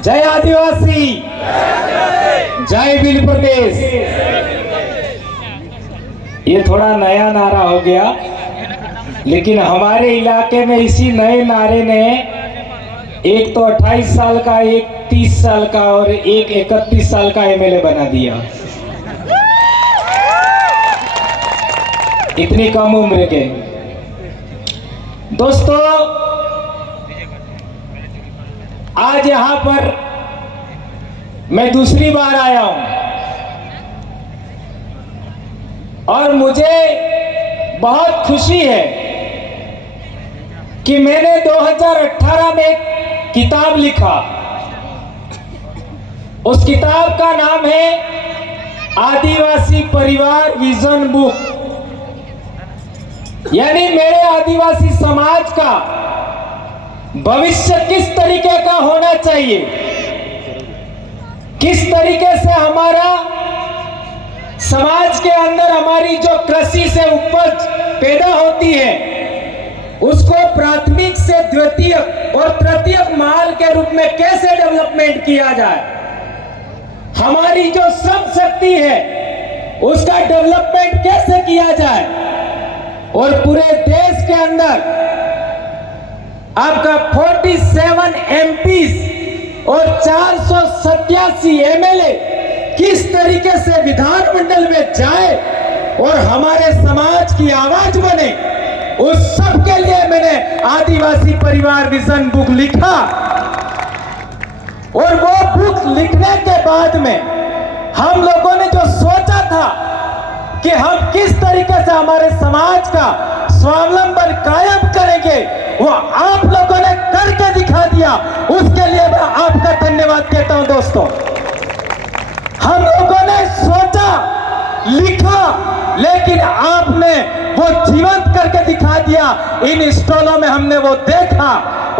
जय आदिवासी, जय भील प्रदेश। ये थोड़ा नया नारा हो गया, लेकिन हमारे इलाके में इसी नए नारे ने एक तो 28 साल का, एक 30 साल का और एक 31 साल का एमएलए बना दिया। इतनी कम उम्र के। दोस्तों, आज यहां पर मैं दूसरी बार आया हूं और मुझे बहुत खुशी है कि मैंने 2018 में एक किताब लिखा। उस किताब का नाम है आदिवासी परिवार विजन बुक, यानी मेरे आदिवासी समाज का भविष्य किस तरीके का होना चाहिए, किस तरीके से हमारा समाज के अंदर हमारी जो कृषि से उपज पैदा होती है उसको प्राथमिक से द्वितीय और तृतीयक माल के रूप में कैसे डेवलपमेंट किया जाए, हमारी जो श्रम शक्ति है उसका डेवलपमेंट कैसे किया जाए और पूरे देश के अंदर आपका 47 एमपीज और 487 एमएलए किस तरीके से विधानमंडल में जाए और हमारे समाज की आवाज बने, उस सब के लिए मैंने आदिवासी परिवार विजन बुक लिखा। और वो बुक लिखने के बाद में हम लोगों ने जो सोचा था कि हम किस तरीके से हमारे समाज का स्वावलंबन कायम करेंगे, वो आप लोगों ने करके दिखा दिया। उसके लिए मैं आपका धन्यवाद कहता हूं। दोस्तों, हम लोगों ने सोचा, लिखा, लेकिन आपने वो जीवंत करके दिखा दिया। इन स्टॉलों में हमने वो देखा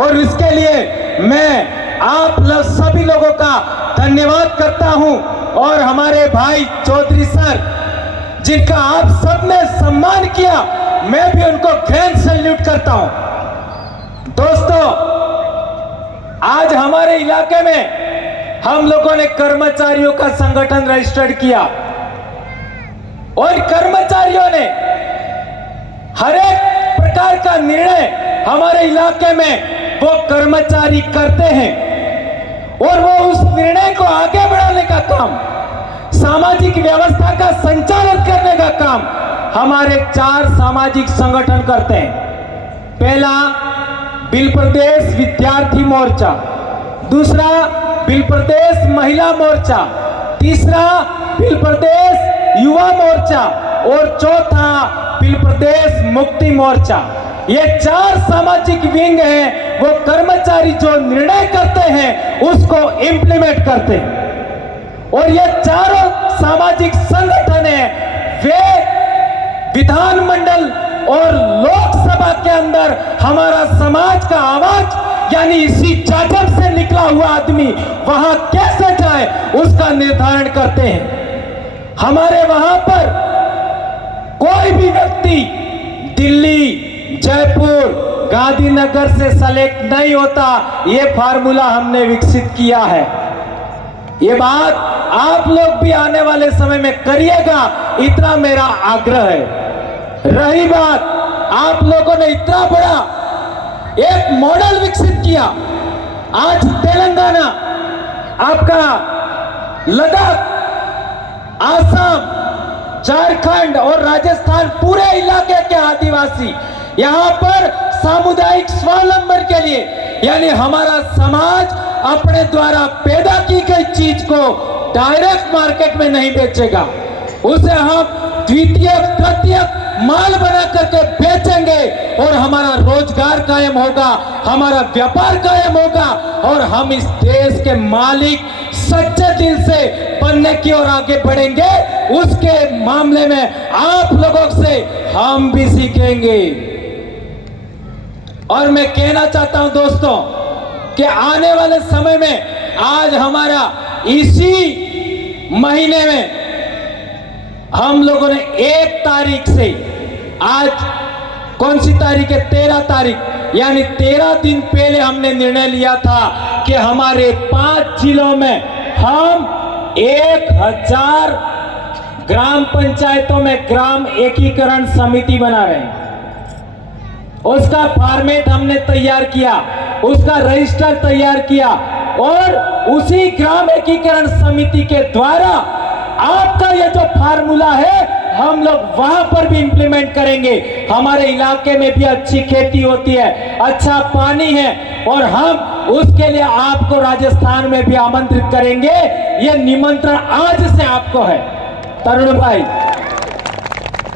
और इसके लिए मैं आप सभी लोगों का धन्यवाद करता हूं। और हमारे भाई चौधरी सर, जिनका आप सबने सम्मान किया, मैं भी उनको ग्रैंड सैल्यूट करता हूं। दोस्तों, आज हमारे इलाके में हम लोगों ने कर्मचारियों का संगठन रजिस्टर्ड किया और कर्मचारियों ने हर एक प्रकार का निर्णय हमारे इलाके में वो कर्मचारी करते हैं और वो उस निर्णय को आगे बढ़ाने का काम, सामाजिक व्यवस्था का संचालन करने का काम हमारे 4 सामाजिक संगठन करते हैं। पहला, भील प्रदेश विद्यार्थी मोर्चा, दूसरा भील प्रदेश महिला मोर्चा, तीसरा भील प्रदेश युवा मोर्चा और चौथा भील प्रदेश मुक्ति मोर्चा। ये 4 सामाजिक विंग हैं, वो कर्मचारी जो निर्णय करते हैं उसको इंप्लीमेंट करते हैं। और ये चारों सामाजिक संगठन हैं, वे विधानमंडल और लोकसभा के अंदर हमारा समाज का आवाज, यानी इसी जाजब से निकला हुआ आदमी वहां कैसे जाए उसका निर्धारण करते हैं। हमारे वहां पर कोई भी व्यक्ति दिल्ली, जयपुर, गांधीनगर से सेलेक्ट नहीं होता। ये फार्मूला हमने विकसित किया है। ये बात आप लोग भी आने वाले समय में करिएगा, इतना मेरा आग्रह है। रही बात, आप लोगों ने इतना बड़ा एक मॉडल विकसित किया, आज तेलंगाना, आपका लद्दाख, आसाम, झारखंड और राजस्थान, पूरे इलाके के आदिवासी यहां पर सामुदायिक स्वावलंबन के लिए, यानी हमारा समाज अपने द्वारा पैदा की गई चीज को डायरेक्ट मार्केट में नहीं बेचेगा, उसे हम द्वितीय तृतीय माल बना करके बेचेंगे और हमारा रोजगार कायम होगा, हमारा व्यापार कायम होगा और हम इस देश के मालिक सच्चे दिल से बनने की ओर आगे बढ़ेंगे। उसके मामले में आप लोगों से हम भी सीखेंगे। और मैं कहना चाहता हूं दोस्तों कि आने वाले समय में, आज हमारा इसी महीने में हम लोगों ने 1 तारीख से, आज कौन सी तारीख है, 13 तारीख, यानी 13 दिन पहले हमने निर्णय लिया था कि कि हमारे 5 जिलों में हम 1000 ग्राम पंचायतों में ग्राम एकीकरण समिति बना रहे हैं। उसका फॉर्मेट हमने तैयार किया, उसका रजिस्टर तैयार किया और उसी ग्राम एकीकरण समिति के द्वारा आपका ये जो फार्मूला है हम लोग वहां पर भी इंप्लीमेंट करेंगे। हमारे इलाके में भी अच्छी खेती होती है, अच्छा पानी है और हम उसके लिए आपको राजस्थान में भी आमंत्रित करेंगे। ये निमंत्रण आज से आपको है तरुण भाई।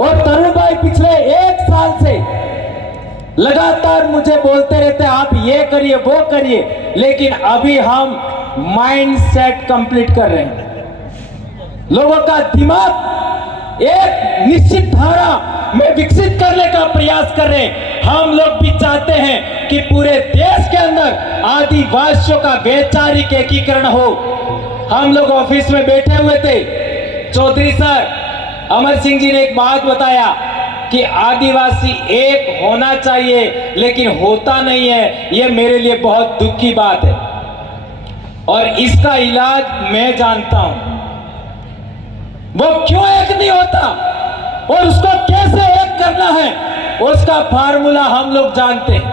और तरुण भाई पिछले 1 साल से लगातार मुझे बोलते रहते आप ये करिए वो करिए, लेकिन अभी हम माइंड सेट कंप्लीट कर रहे हैं। लोगों का दिमाग एक निश्चित धारा में विकसित करने का प्रयास कर रहे हैं। हम लोग भी चाहते हैं कि पूरे देश के अंदर आदिवासियों का वैचारिक एकीकरण हो। हम लोग ऑफिस में बैठे हुए थे, चौधरी सर अमर सिंह जी ने एक बात बताया कि आदिवासी एक होना चाहिए लेकिन होता नहीं है। यह मेरे लिए बहुत दुख की बात है और इसका इलाज मैं जानता हूं। वो क्यों एक नहीं होता और उसको कैसे एक करना है, उसका फार्मूला हम लोग जानते हैं।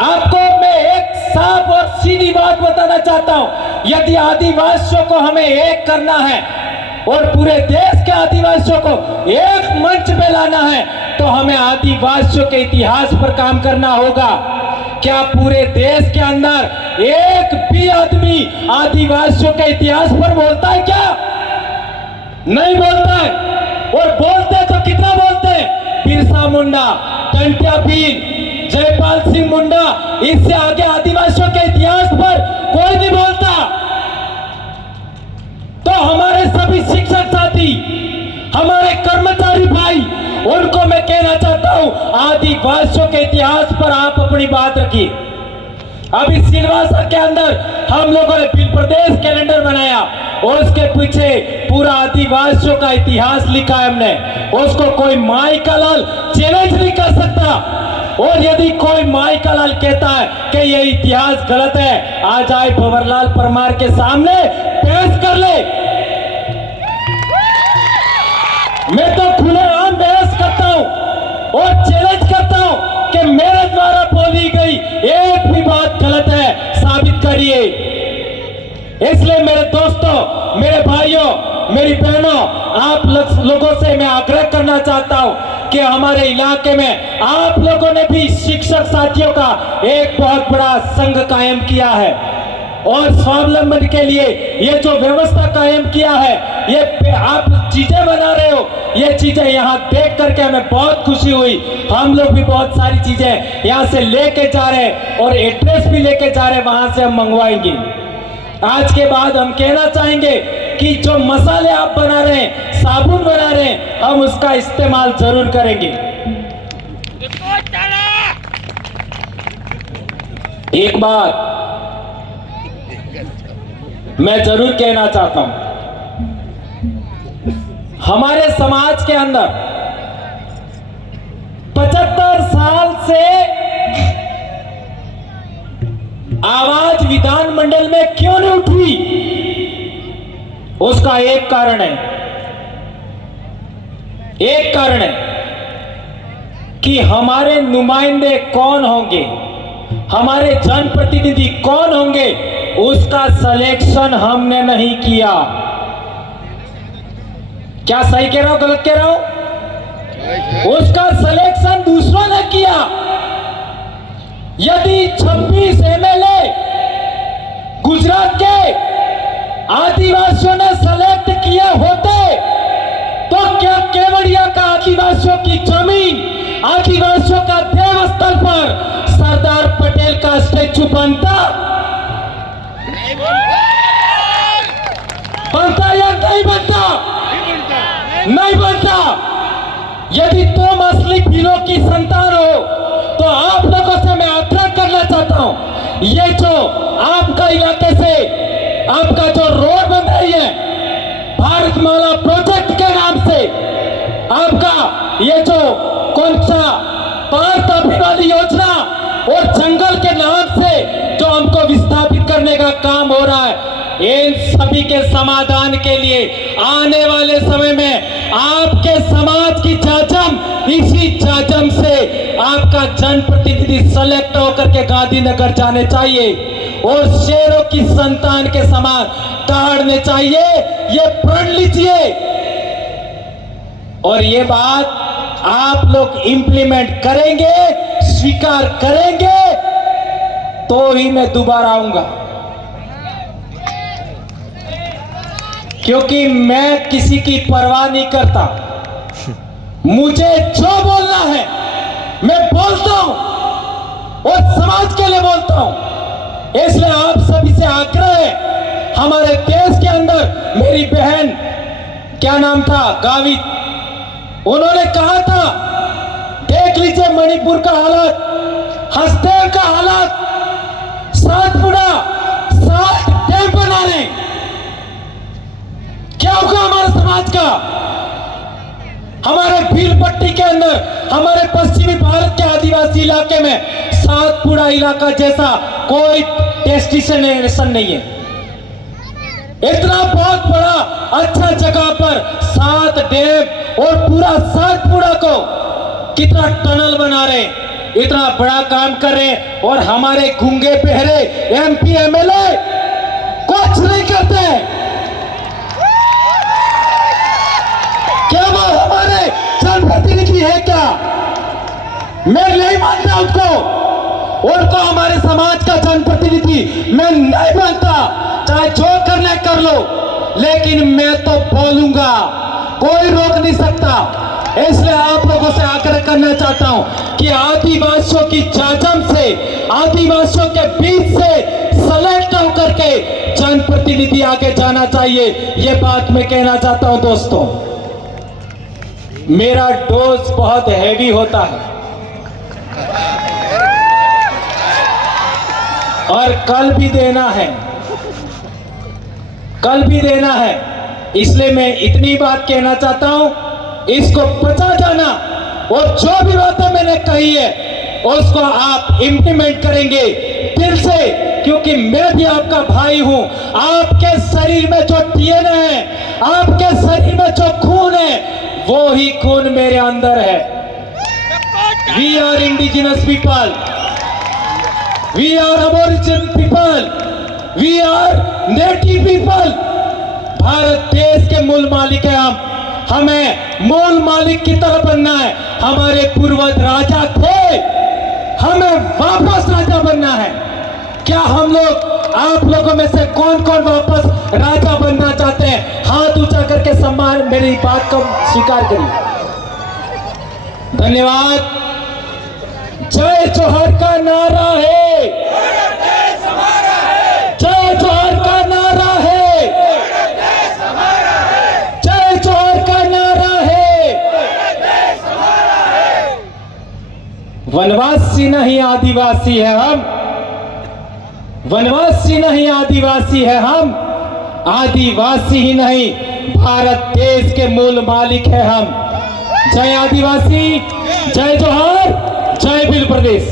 आपको मैं एक साफ और सीधी बात बताना चाहता हूं। यदि आदिवासियों को हमें एक करना है और पूरे देश के आदिवासियों को एक मंच पे लाना है तो हमें आदिवासियों के इतिहास पर काम करना होगा। क्या पूरे देश के अंदर एक भी आदमी आदिवासियों के इतिहास पर बोलता है? क्या नहीं बोलता है? और बोलते तो कितना बोलते हैं? बिरसा मुंडा, टंट्या भील, जयपाल सिंह मुंडा, इससे आगे आदिवासियों के इतिहास पर कोई नहीं बोलता। तो हमारे सभी शिक्षक साथी, हमारे कर्मचारी भाई, उनको मैं कहना चाहता हूं आदिवासियों के इतिहास पर आप अपनी बात रखिए। अभी सिलवासा के अंदर हम लोगों ने बिल प्रदेश कैलेंडर बनाया और उसके पीछे पूरा आदिवासियों का इतिहास लिखा है हमने। उसको कोई माई का लाल चैलेंज नहीं कर सकता। और यदि कोई माई का लाल कहता है कि ये इतिहास गलत है, आ जाए भंवरलाल परमार के सामने पेश कर ले। मैं तो खुलेआम बहस करता हूं और चैलेंज करता हूं कि मेरे द्वारा बोली गई एक भी बात गलत है, साबित करिए। इसलिए मेरे दोस्तों, मेरे भाइयों, मेरी बहनों, आप लोगों से मैं आग्रह करना चाहता हूं कि हमारे इलाके में आप लोगों ने भी शिक्षक साथियों का एक बहुत बड़ा संघ कायम किया है और स्वावलंबन के लिए ये जो व्यवस्था कायम किया है, ये आप चीजें बना रहे हो, ये चीजें यहाँ देख करके हमें बहुत खुशी हुई। हम लोग भी बहुत सारी चीजें यहाँ से लेके जा रहे हैं और एड्रेस भी लेके जा रहे हैं, वहां से हम मंगवाएंगे। आज के बाद हम कहना चाहेंगे कि जो मसाले आप बना रहे हैं, साबुन बना रहे हैं, हम उसका इस्तेमाल जरूर करेंगे। एक बात मैं जरूर कहना चाहता हूं, हमारे समाज के अंदर 75 साल से आवाज विधानमंडल में क्यों नहीं उठी? उसका एक कारण है, एक कारण है कि हमारे नुमाइंदे कौन होंगे, हमारे जनप्रतिनिधि कौन होंगे, उसका सिलेक्शन हमने नहीं किया। क्या सही कह रहा हूं, गलत कह रहा हूं? उसका सिलेक्शन दूसरों ने किया। यदि 26 एमएलए गुजरात के आदिवासियों ने सेलेक्ट किए होते तो क्या केवड़िया का आदिवासियों की जमीन, आदिवासियों का देवस्थल पर सरदार पटेल का स्टैचू बनता? बनता या नहीं बनता? नहीं बनता। यदि तुम असली भीलों की संतान हो तो आप लोगों से मैं आग्रह करना चाहता हूं, ये जो आपका इलाके से आपका जो रोड बन रही है भारतमाला प्रोजेक्ट के नाम से, आपका ये जो कौन सा पार तापी वाली योजना और जंगल के नाम से जो हमको इन सभी के समाधान के लिए आने वाले समय में आपके समाज की जाजम, इसी जाजम से आपका जनप्रतिनिधि सेलेक्ट होकर के गांधीनगर जाने चाहिए और शेरों की संतान के समान दहाड़ने चाहिए। ये पढ़ लीजिए और ये बात आप लोग इंप्लीमेंट करेंगे, स्वीकार करेंगे तो ही मैं दोबारा आऊंगा, क्योंकि मैं किसी की परवाह नहीं करता। मुझे जो बोलना है मैं बोलता हूं और समाज के लिए बोलता हूं। इसलिए आप सभी से आग्रह है, हमारे देश के अंदर मेरी बहन, क्या नाम था, गावित, उन्होंने कहा था देख लीजिए मणिपुर का हालत, हसदेव का हालत, सातपुड़ा 7 डैम बना रहे, क्या होगा हमारे समाज का? हमारे भीलपट्टी के अंदर, हमारे पश्चिमी भारत के आदिवासी इलाके में सातपुड़ा इलाका जैसा कोई डेस्टिनेशन नहीं है। इतना बहुत बड़ा अच्छा जगह पर 7 डैम और पूरा सातपुड़ा को कितना टनल बना रहे, इतना बड़ा काम कर रहे हैं और हमारे गूंगे बहरे एमपी एमएलए कुछ नहीं करते। क्या वो हमारे जनप्रतिनिधि है क्या? मैं नहीं मानता उनको हमारे समाज का जनप्रतिनिधि मैं नहीं मानता। चाहे जो करना कर लो, लेकिन मैं तो बोलूंगा, कोई रोक नहीं सकता। इसलिए आप लोगों से आग्रह करना चाहता हूं कि आदिवासियों की जाजम से, आदिवासियों के बीच से सेलेक्ट होकर के जनप्रतिनिधि आगे जाना चाहिए। ये बात मैं कहना चाहता हूं दोस्तों। मेरा डोज बहुत हैवी होता है और कल भी देना है, कल भी देना है। इसलिए मैं इतनी बात कहना चाहता हूं, इसको बचा जाना और जो भी बातें मैंने कही है उसको आप इंप्लीमेंट करेंगे दिल से, क्योंकि मैं भी आपका भाई हूं। आपके शरीर में जो डीएनए है, आपके शरीर में जो खून है, वो ही खून मेरे अंदर है। We are indigenous people, we are aborigine people, we are native people. Bharat देश के मूल मालिक है हम, हमें मूल मालिक की तरह बनना है। हमारे पूर्वज राजा थे, हमें वापस राजा बनना है। क्या हम लोग, आप लोगों में से कौन कौन वापस राजा बनना चाहते हैं? हाथ ऊंचा करके सम्मान, मेरी बात को स्वीकार करिए। धन्यवाद। जय जोहर का नारा है, जय जोहर का नारा है, जय जोहर का नारा है। वनवासी नहीं आदिवासी है हम, वनवासी नहीं आदिवासी है हम, आदिवासी ही नहीं भारत देश के मूल मालिक है हम। जय आदिवासी, जय जोहर, जय भील प्रदेश।